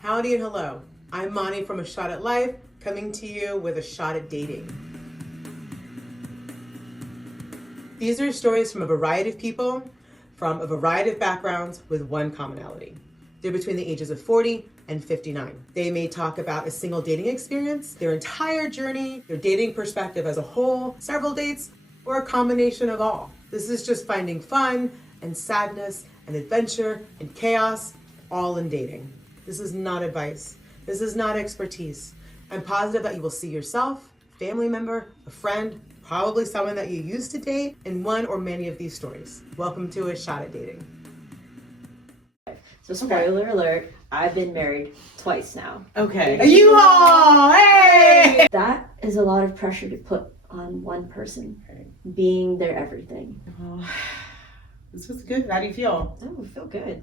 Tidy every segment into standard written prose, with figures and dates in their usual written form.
Howdy and hello. I'm Moni from A Shot at Life, coming to you with a shot at dating. These are stories from a variety of people, from a variety of backgrounds, with one commonality. They're between the ages of 40 and 59. They may talk about a single dating experience, their entire journey, their dating perspective as a whole, several dates, or a combination of all. This is just finding fun and sadness and adventure and chaos, all in dating. This is not advice. This is not expertise. I'm positive that you will see yourself, family member, a friend, probably someone that you used to date in one or many of these stories. Welcome to A Shot at Dating. So spoiler alert, I've been married twice now. Okay. You all! Hey! That is a lot of pressure to put on one person, being their everything. Oh, this was good. How do you feel? Oh, I feel good.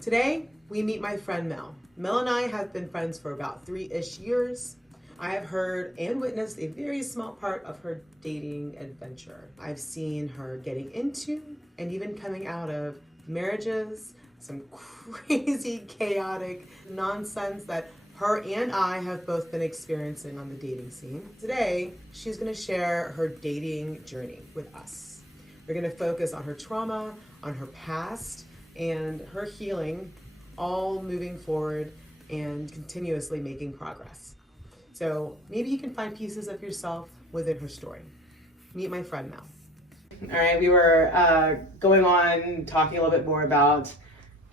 Today, we meet my friend Mel. Mel and I have been friends for about 3-ish years. I have heard and witnessed a very small part of her dating adventure. I've seen her getting into and even coming out of marriages, some crazy, chaotic nonsense that her and I have both been experiencing on the dating scene. Today, she's gonna share her dating journey with us. We're gonna focus on her trauma, on her past, and her healing, all moving forward and continuously making progress. So maybe you can find pieces of yourself within her story. Meet my friend Mel. All right, we were going on talking a little bit more about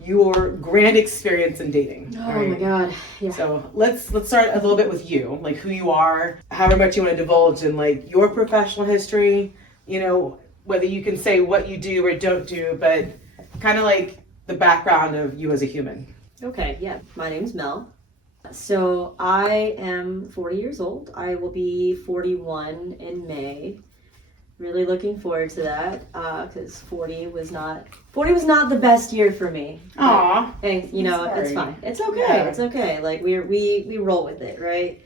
your grand experience in dating. Oh right? My God, yeah. So let's start a little bit with you, like who you are, however much you want to divulge in like your professional history, you know, whether you can say what you do or don't do, but kind of like the background of you as a human. Okay, yeah. My name's Mel. So I am 40 years old. I will be 41 in May. Really looking forward to that because 40 was not the best year for me. Aw. And you know, it's fine. It's okay. Yeah. It's okay. Like we roll with it, right?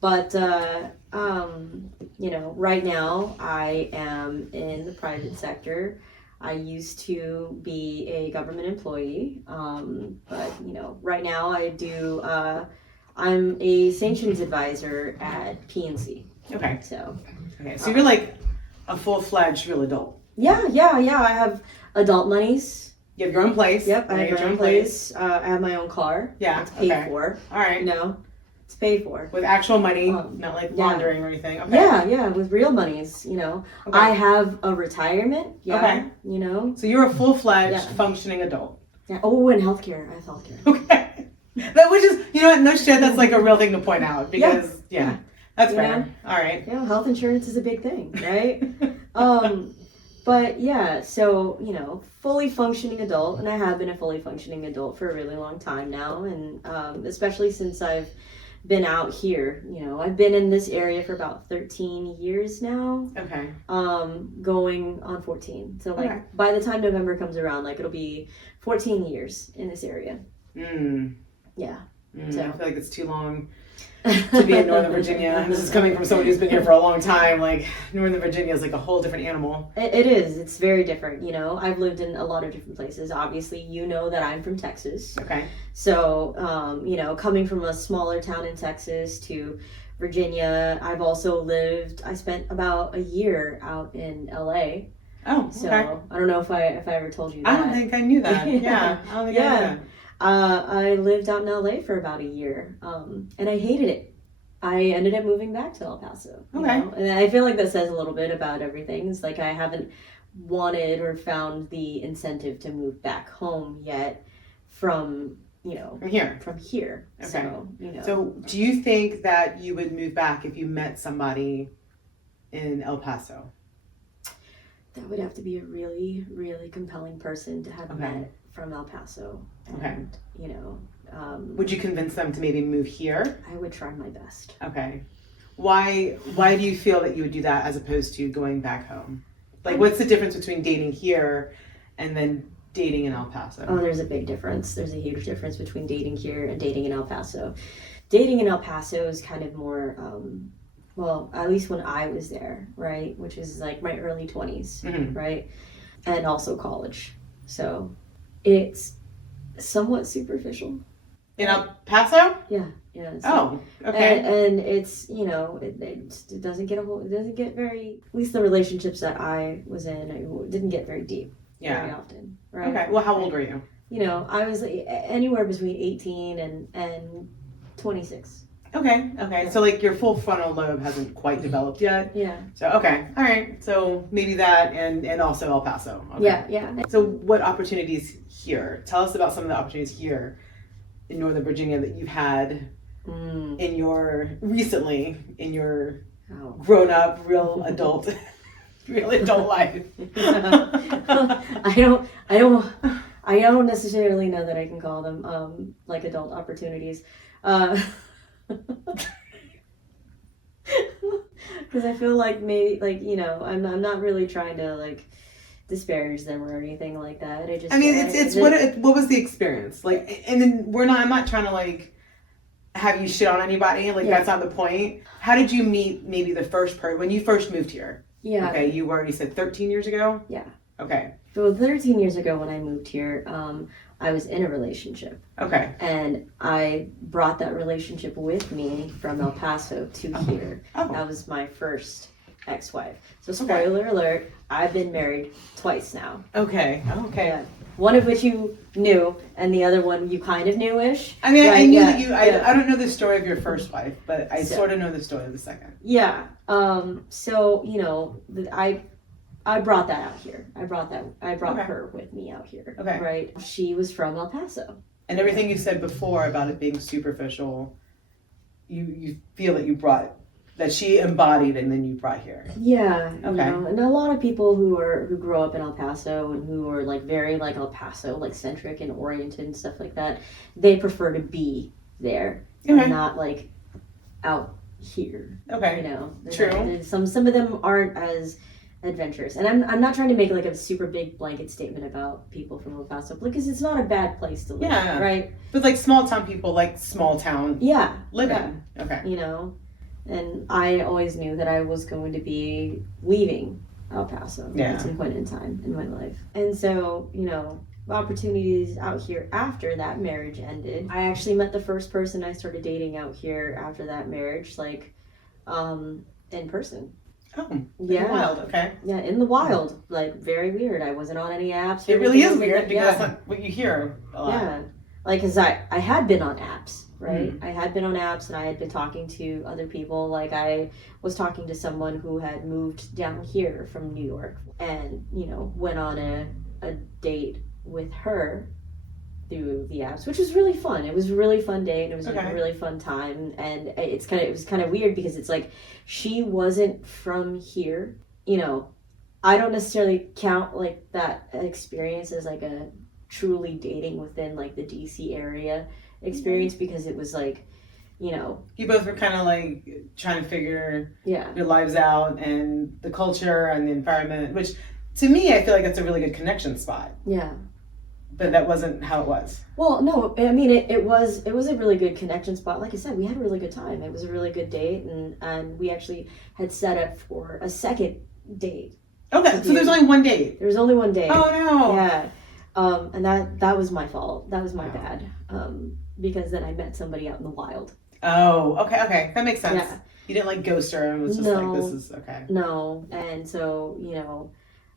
But you know, right now I am in the private sector. I used to be a government employee, but you know, right now I do. I'm a sanctions advisor at PNC. Okay. So you're like a full-fledged real adult. Yeah. I have adult monies. You have your own place. Yep, I have my own place. I have my own car. Yeah. It's paid for. All right. You know, it's paid for. With actual money, not like laundering or anything. Okay. Yeah, with real monies, you know. Okay. I have a retirement, you know. So you're a full-fledged functioning adult. Yeah. Oh, and healthcare. I have healthcare. Okay. Which is, you know what, no shit, that's like a real thing to point out because, that's fair. Know? All right. You know, health insurance is a big thing, right? But yeah, so, you know, fully functioning adult, and I have been a fully functioning adult for a really long time now, and especially since I've been out here, you know, I've been in this area for about 13 years now. Okay. Going on 14. So like by the time November comes around, like it'll be 14 years in this area. Yeah. So I feel like it's too long to be in Northern Virginia. This is coming from someone who's been here for a long time. Like Northern Virginia is like a whole different animal. It is. It's very different. You know, I've lived in a lot of different places. Obviously, you know that I'm from Texas. Okay. So, you know, coming from a smaller town in Texas to Virginia, I've also I spent about a year out in LA. Oh, okay. So I don't know if I ever told you that. I don't think I knew that. Yeah. I don't think I knew that. I lived out in LA for about a year, and I hated it. I ended up moving back to El Paso. Okay. You know? And I feel like that says a little bit about everything. It's like I haven't wanted or found the incentive to move back home yet from here. Okay. So, you know. So do you think that you would move back if you met somebody in El Paso? That would have to be a really, really compelling person to have met from El Paso. And, you know. Would you convince them to maybe move here? I would try my best. Okay. Why do you feel that you would do that as opposed to going back home? Like, what's the difference between dating here and then dating in El Paso? Oh, there's a big difference. There's a huge difference between dating here and dating in El Paso. Dating in El Paso is kind of more, well, at least when I was there, right? Which is like my early 20s, right? And also college. So it's somewhat superficial. In El Paso? Yeah. So, oh, okay. And it's, you know, it doesn't get it doesn't get very, at least the relationships that I was in, it didn't get very deep very often, right? Okay. Well, how old were you? You know, I was anywhere between 18 and 26. Okay. Yeah. So like your full frontal lobe hasn't quite developed yet. Yeah. So okay, all right. So maybe that and also El Paso. Okay. Yeah. So what opportunities here? Tell us about some of the opportunities here in Northern Virginia that you've had in your grown up, real adult life. I don't necessarily know that I can call them like adult opportunities. Because I feel like maybe, like, you know, I'm not really trying to like disparage them or anything like that. What was the experience like? And then I'm not trying to like have you shit on anybody. Like that's not the point. How did you meet maybe the first person when you first moved here? Yeah. Okay, you already said 13 years ago. Yeah. Okay. So 13 years ago when I moved here, I was in a relationship. Okay. And I brought that relationship with me from El Paso to here. Oh. That was my first ex-wife. So spoiler alert, I've been married twice now. Okay. Yeah. One of which you knew, and the other one you kind of knew-ish. I mean, right? I knew that you, I don't know the story of your first wife, but I sort of know the story of the second. Yeah. So, you know, I brought that out here. I brought her with me out here. Okay. Right? She was from El Paso. And everything you said before about it being superficial, you feel that she embodied and then you brought here. Yeah. Okay. You know, and a lot of people who grow up in El Paso and who are like very like El Paso, like centric and oriented and stuff like that, they prefer to be there and not like out here. Okay. You know. True. Some of them aren't as adventurous, and I'm not trying to make like a super big blanket statement about people from El Paso because it's not a bad place to live. Yeah. Right. But like small town people like small town. Yeah. Living. Yeah. Okay. You know, and I always knew that I was going to be leaving El Paso at some point in time in my life, and so you know. Opportunities out here after that marriage ended. I actually met the first person I started dating out here after that marriage, like, in person. Oh, yeah. Wild, okay. Yeah, in the wild, like very weird. I wasn't on any apps. It really is weird because that's not what you hear a lot. Yeah, like, cause I had been on apps, right? I had been on apps and I had been talking to other people. Like I was talking to someone who had moved down here from New York and, you know, went on a date with her through the apps, which was really fun. It was a really fun date and it was a really fun time. And it was kind of weird because it's like she wasn't from here. You know, I don't necessarily count like that experience as like a truly dating within like the DC area experience because it was like, you know, you both were kind of like trying to figure your lives out and the culture and the environment, which to me I feel like that's a really good connection spot. Yeah. But that wasn't how it was. Well, no, I mean it was a really good connection spot. Like I said, we had a really good time. It was a really good date, and we actually had set up for a second date. Okay, so there's only one date. There was only one date. Oh no. Yeah, and that was my fault. That was my bad. Because then I met somebody out in the wild. Oh, okay, that makes sense. Yeah. You didn't like ghost her and was just like, this is okay. No, and so you know,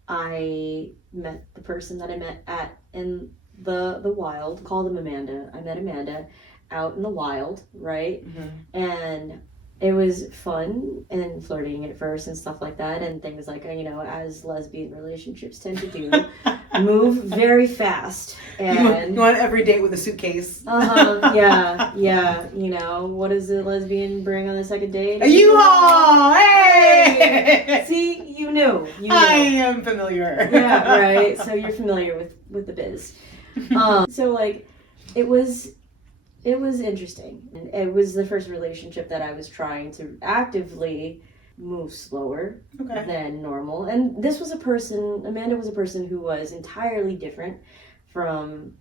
I met the person that I met in the wild. Call them Amanda. I met Amanda out in the wild, right? Mm-hmm. And it was fun and flirting at first and stuff like that, and things like, you know, as lesbian relationships tend to do, move very fast. And you want every date with a suitcase. Yeah. You know, what does a lesbian bring on the second date? A U-Haul! Hey! See, you knew. I am familiar. Yeah, right. So you're familiar with the biz. So like, it was interesting. And it was the first relationship that I was trying to actively move slower than normal. And this was Amanda was a person who was entirely different from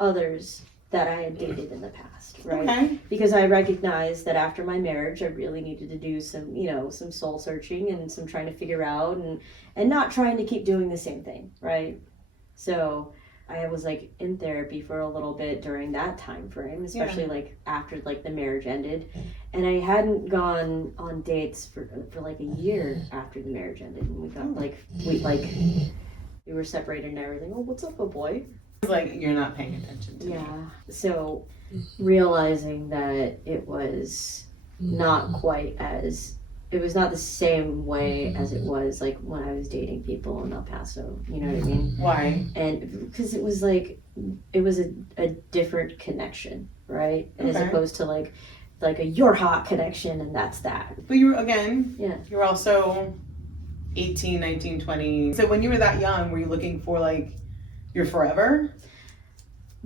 others that I had dated in the past, right? Okay. Because I recognized that after my marriage, I really needed to do some soul searching and some trying to figure out and not trying to keep doing the same thing, right? So I was like in therapy for a little bit during that time frame, especially like after like the marriage ended, and I hadn't gone on dates for like a year after the marriage ended, and we got we were separated and everything. Oh, what's up, oh boy? It's like you're not paying attention to me. So realizing that it was not quite as, it was not the same way as it was like when I was dating people in El Paso, you know what I mean? Why? And because it was like, it was a different connection, right? As opposed to like a you're hot connection and that's that. But you were, again, you were also 18, 19, 20. So when you were that young, were you looking for like your forever?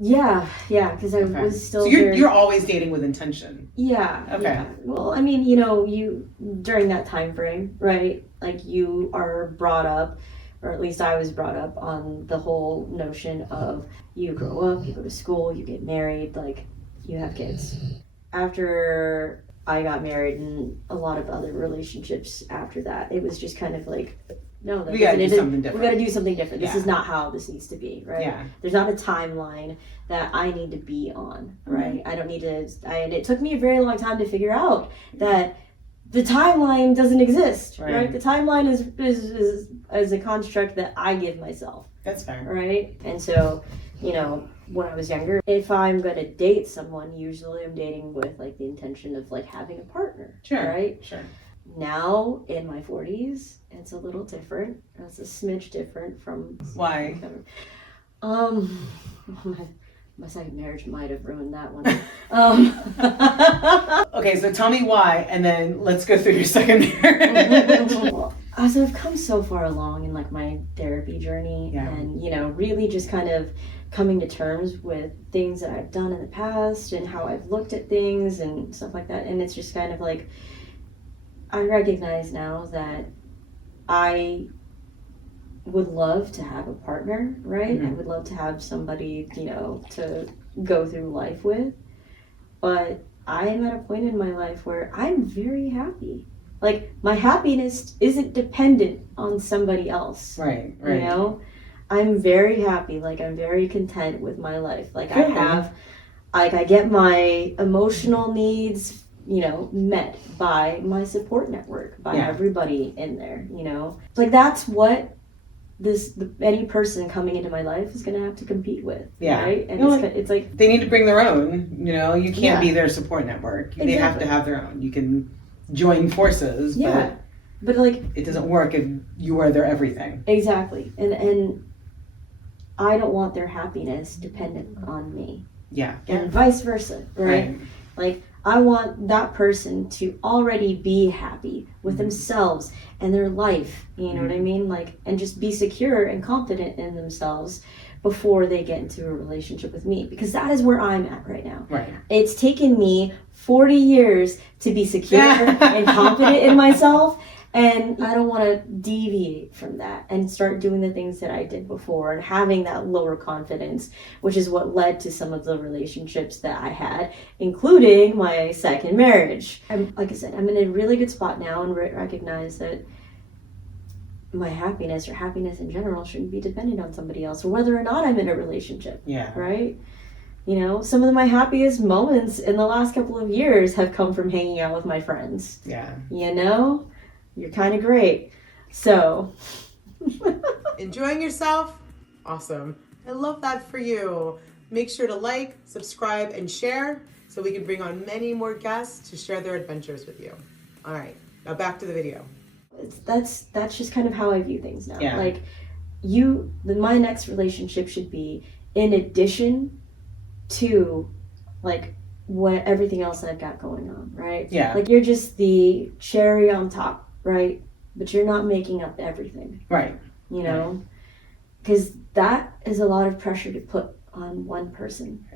Yeah, because I was still. So you're always dating with intention. Yeah. Okay. Yeah. Well, I mean, you during that time frame, right? Like you are brought up, or at least I was brought up on the whole notion of you grow up, you go to school, you get married, like you have kids. After I got married and a lot of other relationships after that, it was just kind of like, no, we gotta do something different. We gotta do something different. This is not how this needs to be, right? Yeah. There's not a timeline that I need to be on, right? I don't need to, and it took me a very long time to figure out that the timeline doesn't exist, right? The timeline is a construct that I give myself. That's fair. Right? And so, when I was younger, if I'm gonna date someone, usually I'm dating with like the intention of like having a partner. Sure. Right? Sure. Now in my 40s, it's a little different. It's a smidge different from. Why? My second marriage might have ruined that one. Okay, so tell me why, and then let's go through your second marriage. Well, as I've come so far along in like my therapy journey, and really just kind of coming to terms with things that I've done in the past and how I've looked at things and stuff like that, and it's just kind of like I recognize now that I would love to have a partner, right? I would love to have somebody, to go through life with. But I am at a point in my life where I'm very happy. Like, my happiness isn't dependent on somebody else. Right. I'm very happy. Like, I'm very content with my life. Like, I get my emotional needs met by my support network, by everybody in there, Like, that's what any person coming into my life is going to have to compete with, right? And it's like... They need to bring their own, you can't be their support network. Exactly. They have to have their own. You can join forces, but like... It doesn't work if you are their everything. Exactly. And I don't want their happiness dependent on me. And vice versa, right? Like, I want that person to already be happy with themselves and their life, you know what I mean? Like, and just be secure and confident in themselves before they get into a relationship with me, because that is where I'm at right now. Right. It's taken me 40 years to be secure and confident in myself, and I don't want to deviate from that and start doing the things that I did before and having that lower confidence, which is what led to some of the relationships that I had, including my second marriage. Like I said, I'm in a really good spot now and recognize that my happiness or happiness in general shouldn't be dependent on somebody else or whether or not I'm in a relationship. Right? Some of my happiest moments in the last couple of years have come from hanging out with my friends. You're kind of great. So. Enjoying yourself? Awesome. I love that for you. Make sure to like, subscribe, and share so we can bring on many more guests to share their adventures with you. All right, now back to the video. That's just kind of how I view things now. Like, my next relationship should be in addition to, like, what everything else I've got going on, right? Like, you're just the cherry on top. Right? But you're not making up everything. Right. Because that is a lot of pressure to put on one person,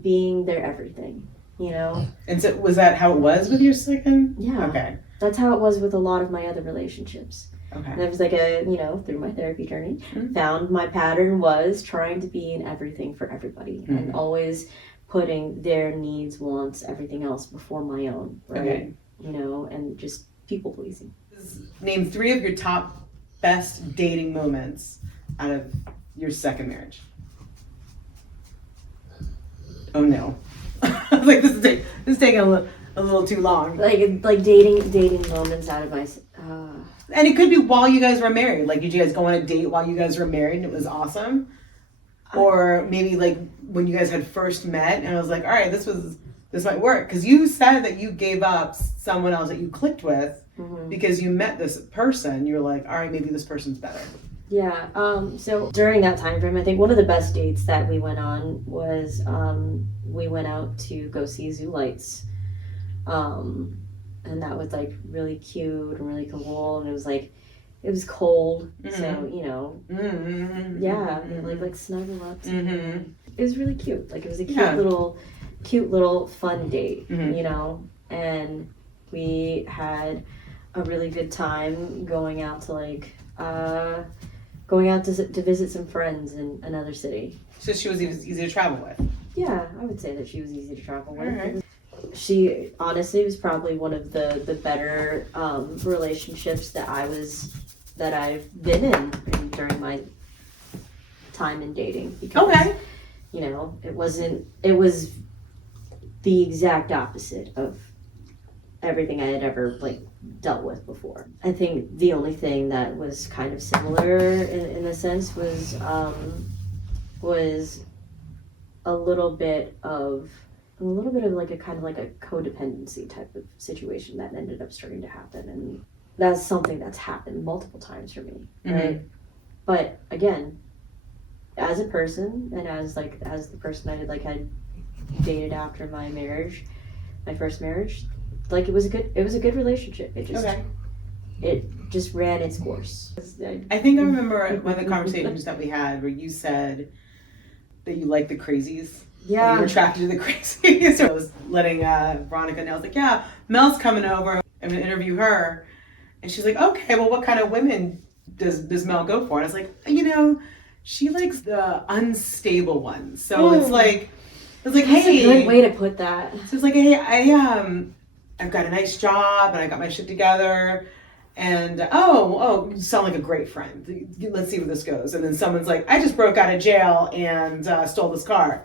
being their everything, And so was that how it was with your second? Yeah. Okay. That's how it was with a lot of my other relationships. Okay. And it was like through my therapy journey, found my pattern was trying to be in everything for everybody and always putting their needs, wants, everything else before my own, right? And just people pleasing. Name 3 of your top best dating moments out of your second marriage. oh no. I was like, this is taking a little too long. Like dating moments out of my. And it could be while you guys were married. Like, did you guys go on a date while you guys were married and it was awesome? Or maybe like when you guys had first met and I was like, all right, this might work. Because you said that you gave up someone else that you clicked with because you met this person. You're like, all right, maybe this person's better. Yeah. So during that time frame, I think one of the best dates that we went on was we went out to go see Zoo Lights. And that was like really cute and really cool. And it was cold, so yeah, like snuggle up. It was really cute. Like it was a cute little fun date, and we had a really good time going out to visit some friends in another city. So she was easy to travel with. Yeah, I would say that she was easy to travel with. Right. She honestly was probably one of the better relationships that I've been in during my time in dating, because it was the exact opposite of everything I had ever dealt with before. I think the only thing that was kind of similar in a sense was a little bit of like a kind of like a codependency type of situation that ended up starting to happen, and that's something that's happened multiple times for me, right? But again, as a person and as the person I had dated after my first marriage, it was a good relationship. It just ran its course. I think I remember one of the conversations that we had where you said that you like the crazies. Yeah. You were attracted to the crazies. So I was letting Veronica know. I was like, yeah, Mel's coming over. I'm going to interview her. And she's like, okay, well, what kind of women does Mel go for? And I was like, she likes the unstable ones. So it's like, hey. That's a good way to put that. So it's like, hey, I've got a nice job and I got my shit together. And you sound like a great friend. Let's see where this goes. And then someone's like, I just broke out of jail and stole this car.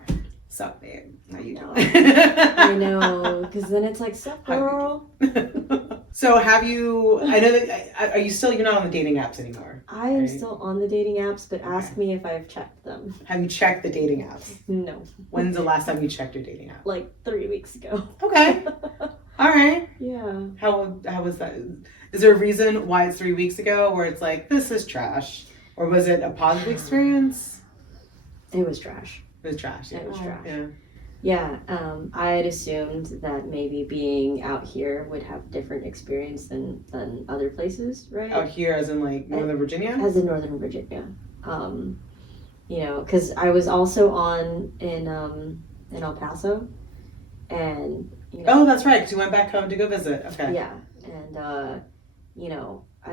Sup, babe? How you doing? I know, because then it's like, sup, girl. So I know that, you're not on the dating apps anymore? I am still on the dating apps, but ask me if I've checked them. Have you checked the dating apps? No. When's the last time you checked your dating app? Like 3 weeks ago. Okay. All right. Yeah. How was that? Is there a reason why it's 3 weeks ago where it's like, this is trash? Or was it a positive experience? It was trash. It was trash. It was trash. Yeah. Yeah, I had assumed that maybe being out here would have different experience than other places, right? Out here as in Northern Virginia? As in Northern Virginia. Because I was also in El Paso, and Oh, that's right, because you went back home to go visit. Okay. Yeah, and I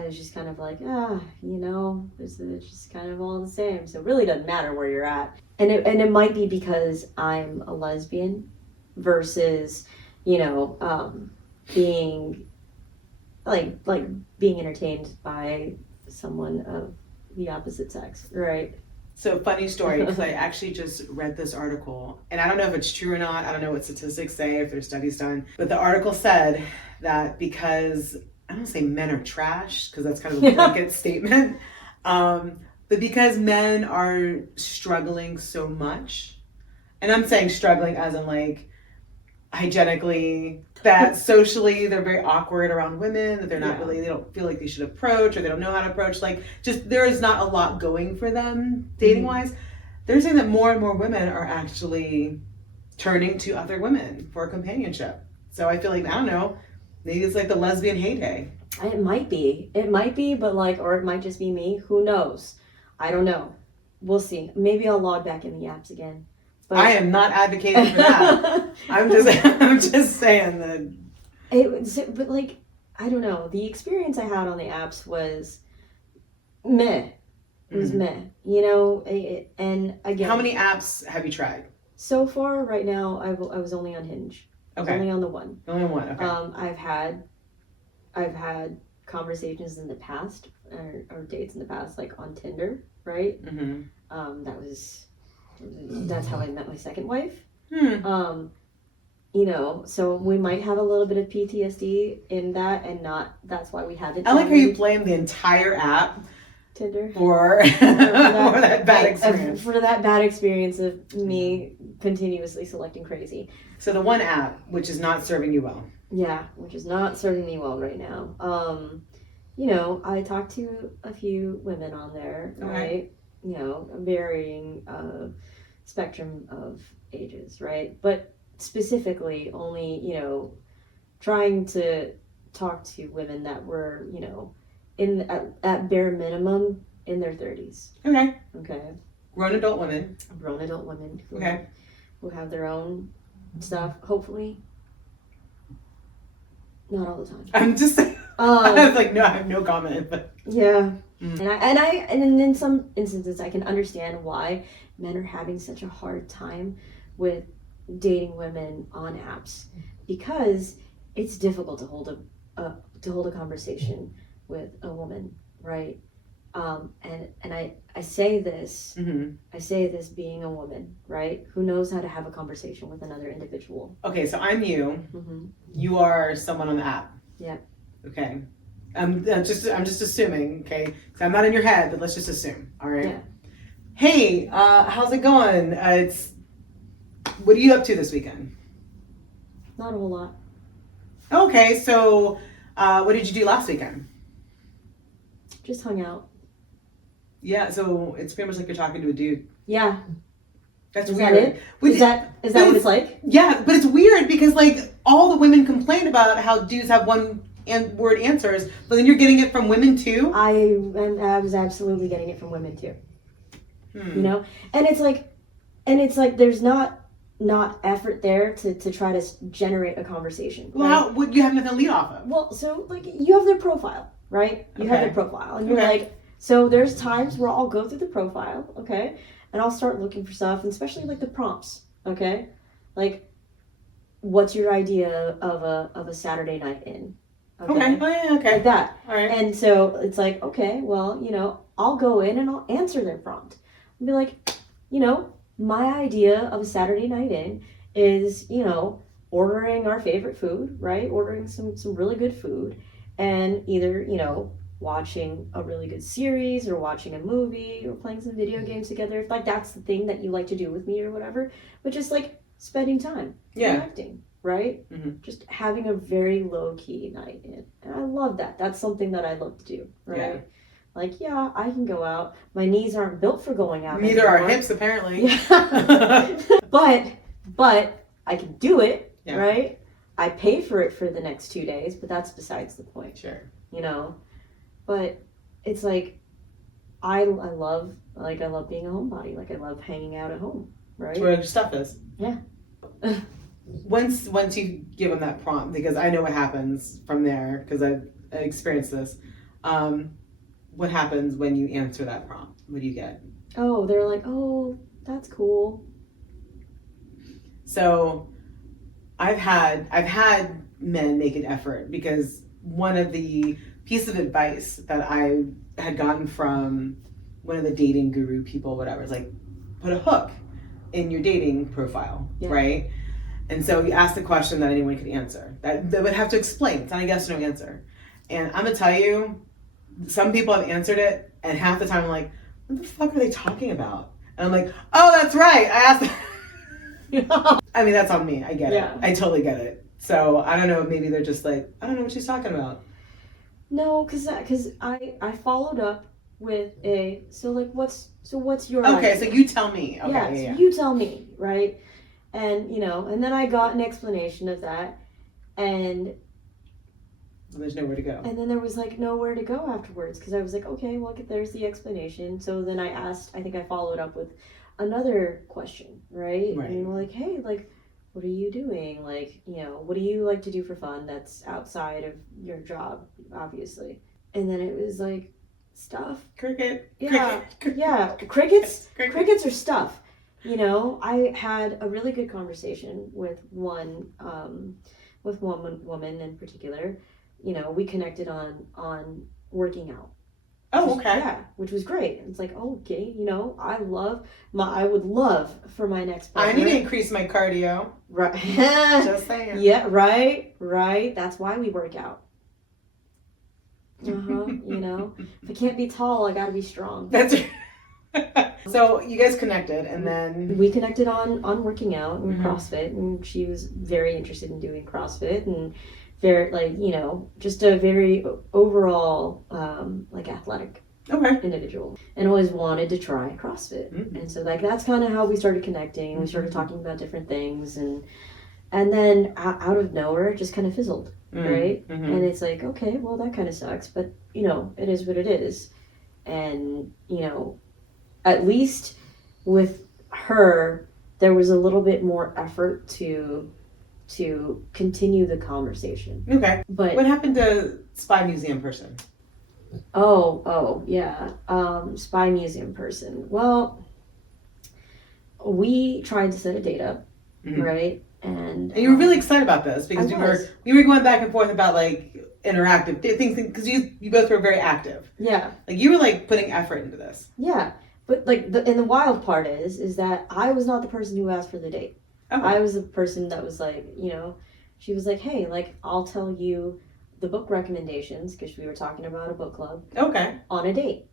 was just kind of like, it's just kind of all the same. So it really doesn't matter where you're at. And it might be because I'm a lesbian versus, being being entertained by someone of the opposite sex, right? So funny story, because I actually just read this article, and I don't know if it's true or not. I don't know what statistics say, if there's studies done, but the article said that because, I don't say men are trash, because that's kind of a blanket statement, but because men are struggling so much, and I'm saying struggling as in hygienically, that socially they're very awkward around women, that they're not really, they don't feel like they should approach, or they don't know how to approach, just there is not a lot going for them dating wise. They're saying that more and more women are actually turning to other women for companionship. So I feel like, I don't know, maybe it's like the lesbian heyday. It might be, but or it might just be me. Who knows? I don't know. We'll see. Maybe I'll log back in the apps again. But I am not advocating for that. I'm just saying that. But I don't know. The experience I had on the apps was meh. It was meh. And again. How many apps have you tried? So far, right now, I was only on Hinge. Okay. I was only on the one. Only one. Okay. I've had conversations in the past or dates in the past, on Tinder, right? Mm-hmm. That's how I met my second wife. You know, so we might have a little bit of PTSD in that, and that's why we haven't. I like how you blame the entire app Tinder for that bad experience. For that bad experience of me continuously selecting crazy. So the one app which is not serving you well. Yeah, which is not serving me well right now. You know, I talked to a few women on there, right? You know, varying spectrum of ages, right? But specifically only, you know, trying to talk to women that were, you know, at bare minimum in their 30s. Okay. Grown adult women who who have their own stuff, hopefully. Not all the time. I'm just I was like, no, I have no comment, but yeah. And in some instances I can understand why men are having such a hard time with dating women on apps, because it's difficult to hold a conversation with a woman, right? And I say this, I say this being a woman, right, who knows how to have a conversation with another individual. Okay, so I'm you. You are someone on the app. Yeah. Okay. I'm just assuming. Okay, so I'm not in your head, but let's just assume. All right. Yeah. Hey, how's it going? What are you up to this weekend? Not a whole lot. Okay, so what did you do last weekend? Just hung out. Yeah, so it's pretty much like you're talking to a dude. Yeah. That's is weird. That it? Is that what it's like? Yeah, but it's weird because like all the women complain about how dudes have one word answers, but then you're getting it from women too. I was absolutely getting it from women too. You know, and it's like there's not effort there to try to generate a conversation. Well, right? how would you have nothing to lead off of? Well, so like you have their profile, right? You have their profile, and you're like, so there's times where I'll go through the profile, okay, and I'll start looking for stuff, and especially like the prompts, okay, like what's your idea of a Saturday night in? Okay. Oh, yeah, okay. Like that. All right. And so it's like, okay, well, you know, I'll go in and I'll answer their prompt. And be like, you know, my idea of a Saturday night in is, you know, ordering our favorite food, right? Ordering some really good food, and either, you know, watching a really good series or watching a movie or playing some video games together. If like that's the thing that you like to do with me or whatever, but just like spending time, connecting, right? Just having a very low key night in. And I love that. That's something that I love to do, right? Yeah. Like, yeah, I can go out. My knees aren't built for going out. Neither are hips, apparently. Yeah. but I can do it, right? I pay for it for the next 2 days, but that's besides the point. Sure. You know? But it's like, I love being a homebody. Like, I love hanging out at home, right? Where your stuff is. Yeah. Once you give them that prompt, because I know what happens from there, because I experienced this. What happens when you answer that prompt? What do you get? Oh, they're like, oh, that's cool. So I've had men make an effort, because one of the pieces of advice that I had gotten from one of the dating guru people, whatever, is like, put a hook in your dating profile, right? And so you ask the question that anyone could answer. That they would have to explain. It's not a yes or no answer. And I'm gonna tell you, some people have answered it, and half the time I'm like, what the fuck are they talking about? And I'm like, oh, that's right. I asked. I mean, that's on me. I get it. I totally get it. So I don't know. Maybe they're just like, I don't know what she's talking about. No, because I followed up with what's your okay? idea? So you tell me. Okay, so you tell me, right? And you know, and then I got an explanation of that, and there's nowhere to go. And then there was like nowhere to go afterwards, because I was like, okay, well, there's the explanation. So then I think I followed up with another question, right? And we're like, hey, like, what are you doing? Like, you know, what do you like to do for fun that's outside of your job, obviously? And then it was like, stuff. Cricket. Yeah. Cricket. Yeah. Crickets are stuff. You know, I had a really good conversation with one woman in particular. You know, we connected on working out. Oh, okay. Yeah, which was great. It's like, oh, okay, you know, I would love for my next partner. I need to increase my cardio. Right. Just saying. Yeah, right. That's why we work out. You know, if I can't be tall, I gotta be strong. That's So you guys connected, and then we connected on working out and CrossFit, and she was very interested in doing CrossFit, and very, like, you know, just a very overall like athletic individual, and always wanted to try CrossFit. And so, like, that's kind of how we started connecting. We started talking about different things, and then out of nowhere it just kind of fizzled. Right? And it's like, okay, well, that kind of sucks, but, you know, it is what it is. And, you know, at least with her, there was a little bit more effort to continue the conversation. Okay. But what happened to Spy Museum person? Oh, yeah. Spy Museum person. Well, we tried to set a date up, right? And you were really excited about this because we were going back and forth about, like, interactive things, because you both were very active. Yeah. Like, you were, like, putting effort into this. Yeah. But, like, the wild part is that I was not the person who asked for the date. Oh. I was the person that was like, you know, she was like, hey, like, I'll tell you the book recommendations, because we were talking about a book club. Okay. On a date.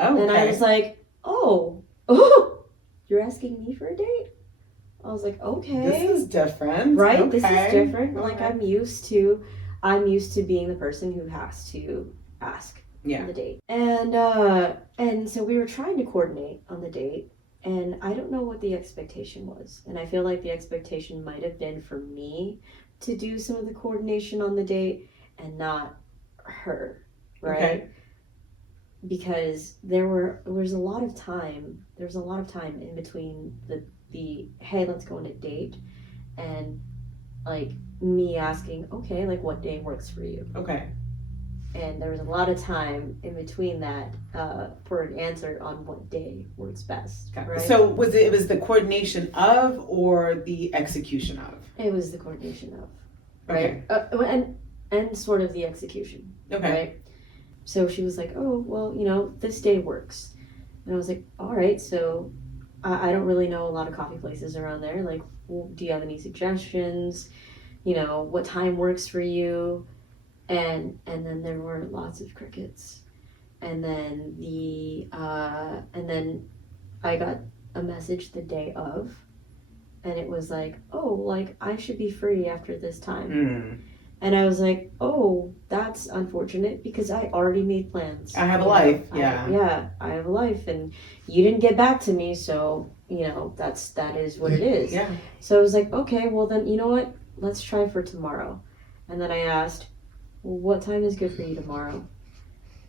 Oh, and I was like, oh, you're asking me for a date? I was like, okay. This is different. Right? Okay. This is different. Okay. Like, I'm used to being the person who has to ask on the date. And so we were trying to coordinate on the date, and I don't know what the expectation was. And I feel like the expectation might have been for me to do some of the coordination on the date and not her, right? Okay. Because there was a lot of time in between the hey, let's go on a date, and, like, me asking, okay, like, what day works for you? Okay. And there was a lot of time in between that for an answer on what day works best. Okay. Right? So it was the coordination of, or the execution of? It was the coordination of, right? Okay. And sort of the execution. Okay. Right? So she was like, oh, well, you know, this day works. And I was like, all right, so I don't really know a lot of coffee places around there. Like, well, do you have any suggestions? You know, what time works for you? And then there were lots of crickets. And then I got a message the day of, and it was like, oh, like, I should be free after this time. And I was like, oh, that's unfortunate, because I already made plans. I have a life. Yeah. I have a life, and you didn't get back to me, so, you know, that is what it is. Yeah. So I was like, okay, well then, you know what? Let's try for tomorrow. And then I asked, well, what time is good for you tomorrow?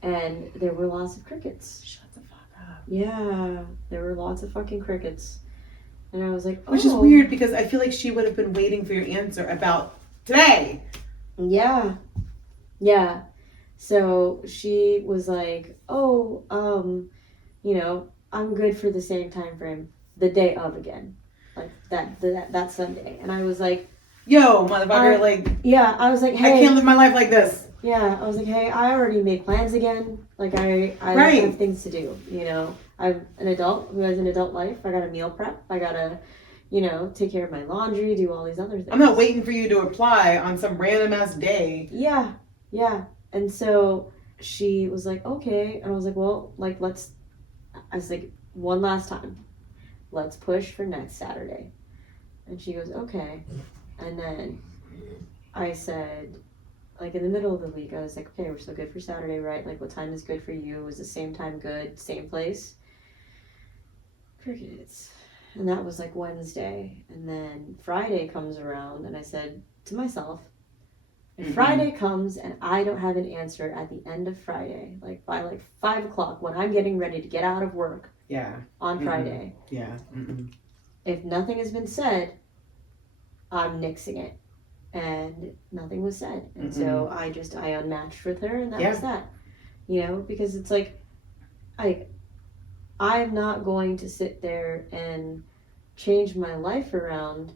And there were lots of crickets. Shut the fuck up. Yeah, there were lots of fucking crickets. And I was like, oh. Which is weird, because I feel like she would have been waiting for your answer about today. Yeah. So she was like, oh, you know, I'm good for the same time frame, the day of again, like that Sunday. And I was like, yo, motherfucker, I was like, hey, I can't live my life like this. Yeah, I was like, hey, I already made plans again. Like, I have things to do, you know. I'm an adult who has an adult life. I got to meal prep. I got to, you know, take care of my laundry, do all these other things. I'm not waiting for you to apply on some random ass day. Yeah. And so she was like, okay. And I was like, well, like, I was like, one last time. Let's push for next Saturday. And she goes, okay. And then I said, like, in the middle of the week, I was like, okay, we're still good for Saturday, right? Like, what time is good for you? Was the same time good? Same place? Crickets. And that was like Wednesday. And then Friday comes around, and I said to myself, if Friday comes and I don't have an answer at the end of Friday, like by like 5 o'clock when I'm getting ready to get out of work on Friday, if nothing has been said, I'm nixing it. And nothing was said. And so I unmatched with her, and that was that. You know, because it's like, I'm not going to sit there and change my life around,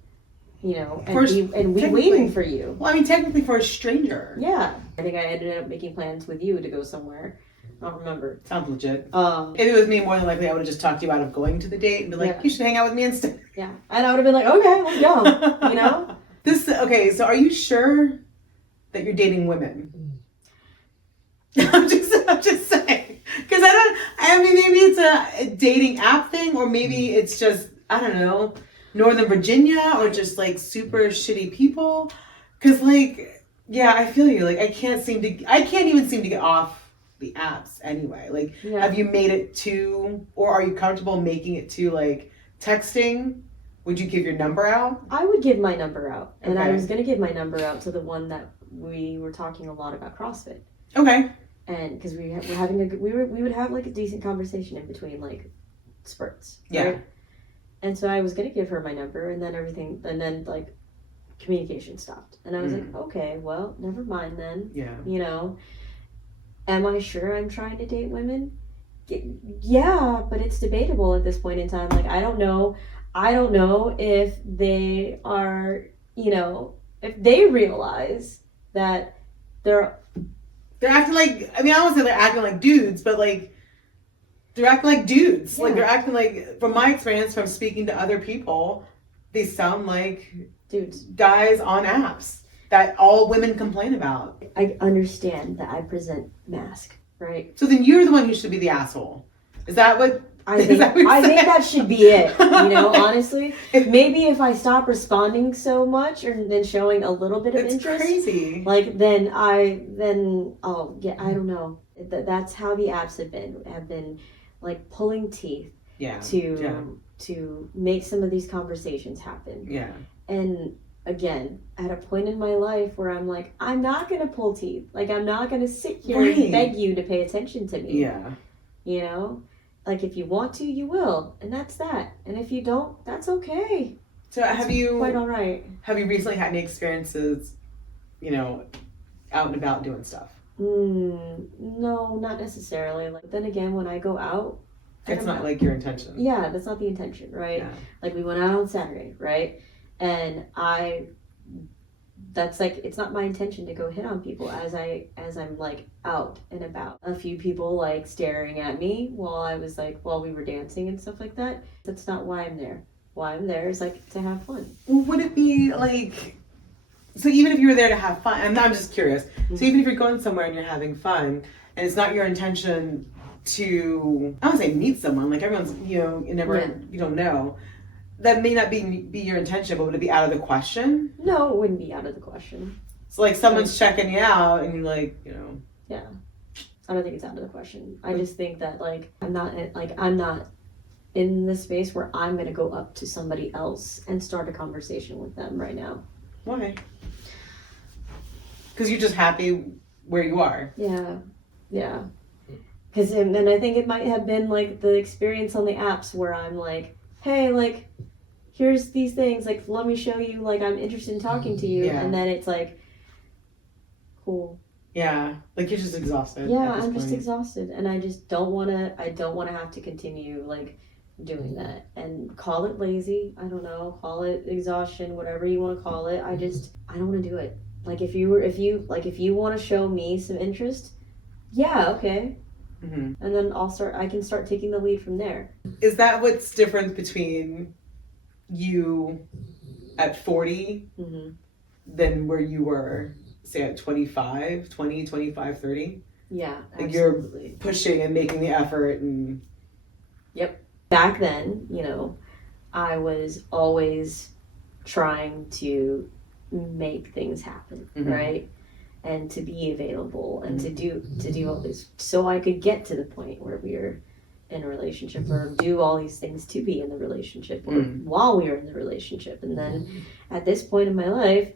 you know, and be waiting for you. Well, I mean, technically for a stranger. Yeah. I think I ended up making plans with you to go somewhere. I don't remember. Sounds legit. If it was me, more than likely I would have just talked you out of going to the date and be like, you should hang out with me instead. Yeah. And I would have been like, okay, let's go. You know? Okay, so are you sure that you're dating women? I'm just saying. Because I mean, maybe it's a dating app thing, or maybe it's just, I don't know, Northern Virginia, or just like super shitty people. Because like, yeah, I feel you. Like, I can't even seem to get off the apps anyway. Like, have you made it to, or are you comfortable making it to like texting? Would you give your number out? I would give my number out. And I was going to give my number out to the one that we were talking a lot about CrossFit. Okay. And because we would have like a decent conversation in between like spurts. Yeah. Right? And so I was going to give her my number, and then like communication stopped. And I was like, okay, well, never mind then. Yeah. You know, am I sure I'm trying to date women? Yeah, but it's debatable at this point in time. Like, I don't know if they are, you know, if they realize that they're acting like, I mean, I don't want to say they're acting like dudes, but like, they're acting like dudes. Yeah. Like, they're acting like, from my experience from speaking to other people, they sound like dudes, guys on apps that all women complain about. I understand that I present mask, right? So then you're the one who should be the asshole. Is that what? I think that should be it. You know, honestly, maybe if I stop responding so much or then showing a little bit of interest, crazy. Like then I don't know. That's how the apps have been like pulling teeth. Yeah. To make some of these conversations happen. Yeah. And again, at a point in my life where I'm like, I'm not gonna pull teeth. Like, I'm not gonna sit here and beg you to pay attention to me. Yeah. You know? Like, if you want to, you will. And that's that. And if you don't, that's okay. So quite all right. Have you recently had any experiences, you know, out and about doing stuff? No, not necessarily. Like, then again, when I go out, it's not like your intention. Yeah, that's not the intention, right? Yeah. Like, we went out on Saturday, right? And that's like, it's not my intention to go hit on people as I'm like out and about. A few people like staring at me while we were dancing and stuff like that. That's not why I'm there. Why I'm there is like to have fun. Well, would it be like, so even if you were there to have fun, and I'm just curious, so even if you're going somewhere and you're having fun and it's not your intention to, I don't say meet someone, like everyone's, you know, you don't know. That may not be your intention, but would it be out of the question? No, it wouldn't be out of the question. So like someone's checking you out and you're like, you know. Yeah. I don't think it's out of the question. I just think that like I'm not in the space where I'm going to go up to somebody else and start a conversation with them right now. Why? Because you're just happy where you are. Yeah. Yeah. Because and I think it might have been like the experience on the apps where I'm like, hey, like, here's these things, like, let me show you, like, I'm interested in talking to you. Yeah. And then it's like, cool. Yeah, like you're just exhausted. Yeah, I'm just exhausted, and I just don't want to have to continue like doing that and call it lazy. I don't know, call it exhaustion, whatever you want to call it. I don't want to do it. Like if you want to show me some interest, yeah, okay. And then I can start taking the lead from there. Is that what's different between you at 40 than where you were, say, at 25, 25, 30? Yeah, like absolutely. You're pushing and making the effort and... Yep. Back then, you know, I was always trying to make things happen, right? And to be available and to do all this so I could get to the point where we were in a relationship or do all these things to be in the relationship or while we were in the relationship. And then at this point in my life,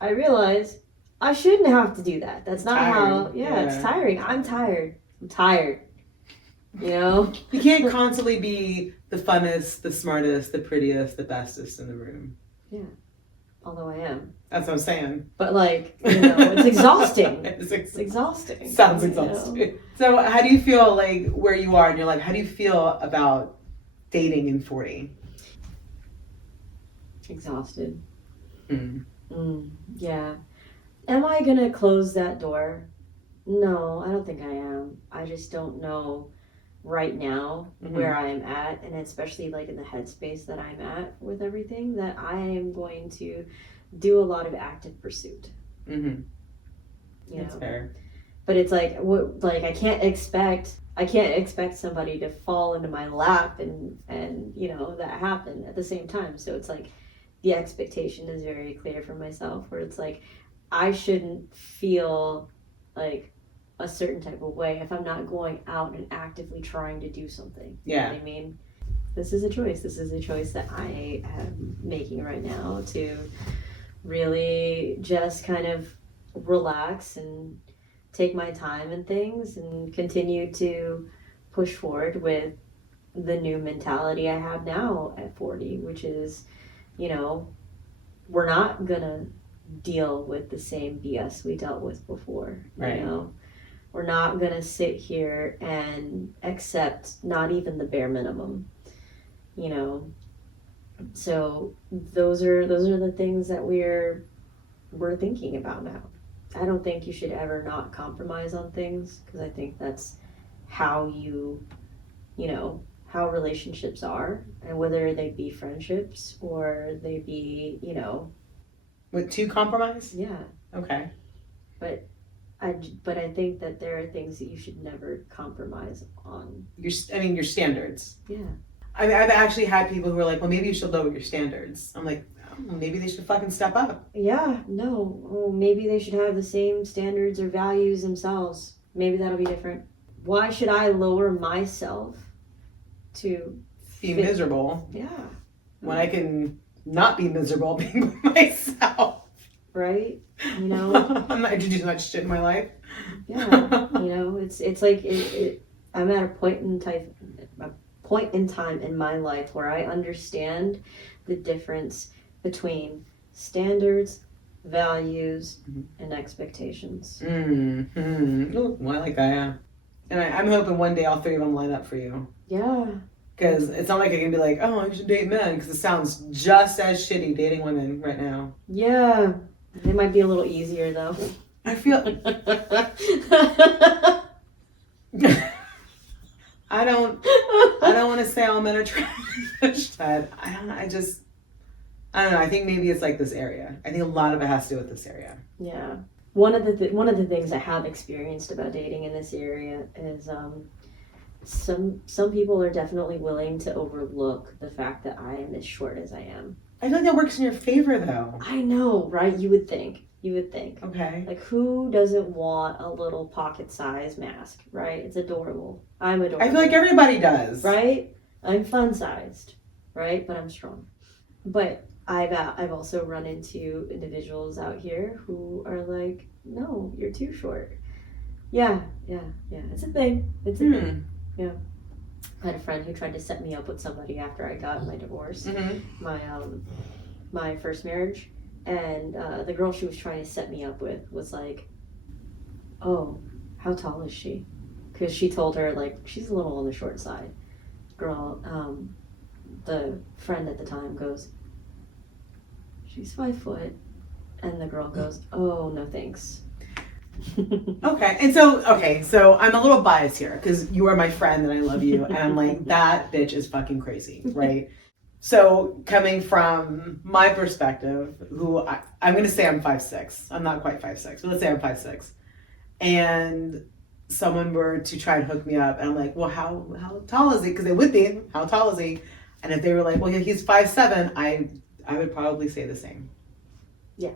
I realized I shouldn't have to do that. That's not how, it's tiring. I'm tired. You know? You can't constantly be the funnest, the smartest, the prettiest, the bestest in the room. Yeah. Although I am. That's what I'm saying. But like, you know, it's exhausting. It's exhausting. Sounds exhausting. You know? So how do you feel like where you are in your life? How do you feel about dating in 40? Exhausted. Yeah. Am I gonna close that door? No, I don't think I am. I just don't know right now where I am at, and especially like in the headspace that I'm at with everything, that I am going to do a lot of active pursuit. That's fair. But it's like, what, like I can't expect somebody to fall into my lap and that happen at the same time. So it's like the expectation is very clear for myself, where it's like I shouldn't feel like a certain type of way if I'm not going out and actively trying to do something. Yeah. You know what I mean? This is a choice. This is a choice that I am making right now to really just kind of relax and take my time and things and continue to push forward with the new mentality I have now at 40, which is, we're not gonna deal with the same BS we dealt with before. Right. We're not gonna sit here and accept not even the bare minimum. So those are the things that we're thinking about now. I don't think you should ever not compromise on things, because I think that's how how relationships are, and whether they be friendships or they be, With two compromise? Yeah. Okay. But I think that there are things that you should never compromise on. Your standards. Yeah. I've actually had people who are like, well, maybe you should lower your standards. I'm like, oh, maybe they should fucking step up. Yeah, no. Well, maybe they should have the same standards or values themselves. Maybe that'll be different. Why should I lower myself to be miserable? Yeah. When I can not be miserable being myself. Right? I'm not introducing that shit in my life. Yeah. It's like I'm at a point in time in my life where I understand the difference between standards, values, and expectations. Ooh, well, I like that, yeah. And I'm hoping one day all three of them line up for you. Yeah. Because it's not like I can be like, oh, I should date men, because it sounds just as shitty dating women right now. Yeah. It might be a little easier, though. I feel... I don't want to say all men are trash, but I don't know. I think maybe it's like this area. I think a lot of it has to do with this area. Yeah. One of the things I have experienced about dating in this area is some people are definitely willing to overlook the fact that I am as short as I am. I feel like that works in your favor, though. I know, right? You would think. Okay. Like, who doesn't want a little pocket-sized mask, right? It's adorable. I'm adorable. I feel like everybody does. Right? I'm fun-sized, right? But I'm strong. But I've also run into individuals out here who are like, no, you're too short. Yeah. It's a thing. Thing. Yeah. I had a friend who tried to set me up with somebody after I got my divorce, my first marriage, and the girl she was trying to set me up with was like, oh, how tall is she? Because she told her, like, she's a little on the short side. Girl, the friend at the time goes, she's 5 foot. And the girl goes, oh, no thanks. Okay, so I'm a little biased here because you are my friend and I love you, and I'm like, that bitch is fucking crazy, right? So coming from my perspective, I'm going to say I'm 5'6". I'm not quite 5'6", but let's say I'm 5'6". And someone were to try and hook me up, and I'm like, well, how tall is he? Because they would be, how tall is he? And if they were like, well, he's 5'7", I would probably say the same. Yeah.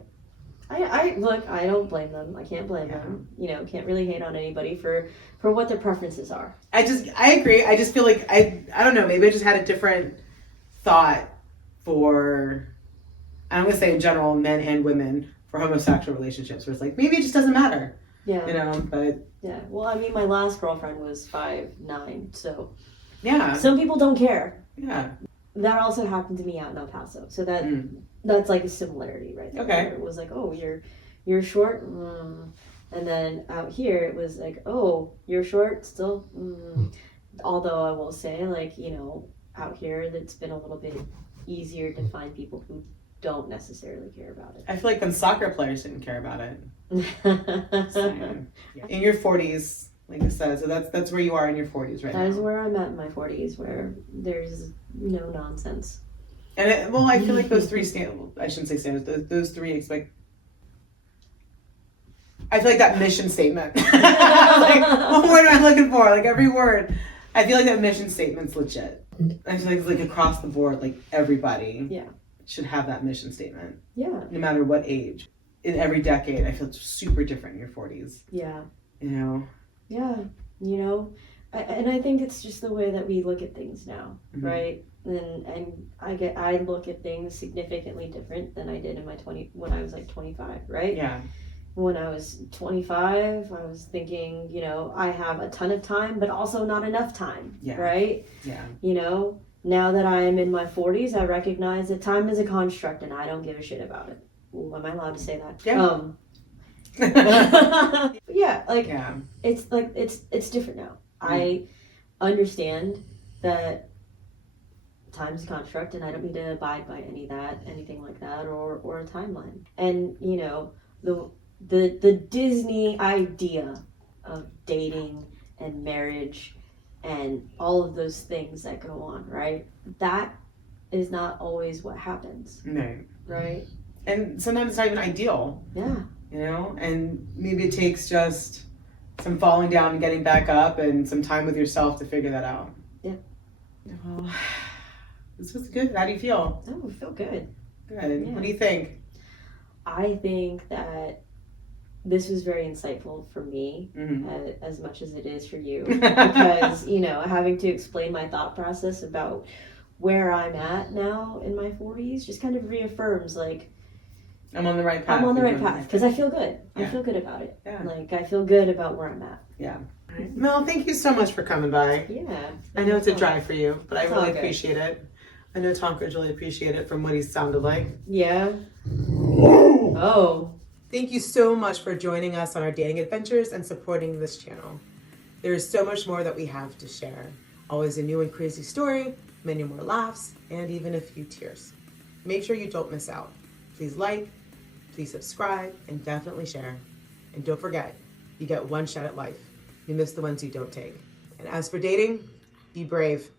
I look, I don't blame them. I can't blame them. Can't really hate on anybody for what their preferences are. I agree. I just feel like I don't know, maybe I just had a different thought for, I'm going to say in general, men and women for homosexual relationships, where it's like, maybe it just doesn't matter. Yeah. But. Yeah. Well, I mean, my last girlfriend was 5'9", so. Yeah. Some people don't care. Yeah. That also happened to me out in El Paso. So that's like a similarity right there. Okay. It was like, oh, you're short. And then out here, it was like, oh, you're short still. Although I will say, like, out here, it's been a little bit easier to find people who don't necessarily care about it. I feel like then soccer players didn't care about it. In your 40s, like I said, so that's where you are in your 40s right now. That is where I'm at in my 40s, where there's no nonsense. And I feel like those three I shouldn't say standards. Those three expect. I feel like that mission statement. Like, what word am I looking for? Like every word. I feel like that mission statement's legit. I feel like it's like across the board, like everybody should have that mission statement. Yeah. No matter what age. In every decade, I feel it's super different in your 40s. Yeah. You know? Yeah. You know? And I think it's just the way that we look at things now, right? And I look at things significantly different than I did in when I was like 25, right? Yeah. When I was 25, I was thinking, you know, I have a ton of time, but also not enough time, right? Yeah. You know, now that I am in my 40s, I recognize that time is a construct and I don't give a shit about it. Ooh, am I allowed to say that? Yeah. It's different now. I understand that time's a construct and I don't need to abide by anything like that or a timeline. And, you know, the Disney idea of dating and marriage and all of those things that go on, right? That is not always what happens. No. Right? And sometimes it's not even ideal. Yeah. You know? And maybe it takes just some falling down and getting back up and some time with yourself to figure that out. Yeah. Well, this was good. How do you feel? Oh, I feel good. Good. Yeah. What do you think? I think that this was very insightful for me, as much as it is for you, because, you know, having to explain my thought process about where I'm at now in my 40s just kind of reaffirms, like, I'm on the right path. I'm on the right path, because I feel good. Yeah. I feel good about it. Yeah. Like, I feel good about where I'm at. Yeah. Right. Mel, thank you so much for coming by. Yeah. I know it's a drive for you, but I really okay. appreciate it. I know Tonka really appreciate it from what he sounded like. Yeah. Oh. Thank you so much for joining us on our dating adventures and supporting this channel. There is so much more that we have to share. Always a new and crazy story, many more laughs, and even a few tears. Make sure you don't miss out. Please like, please subscribe, and definitely share. And don't forget, you get one shot at life. You miss the ones you don't take. And as for dating, be brave.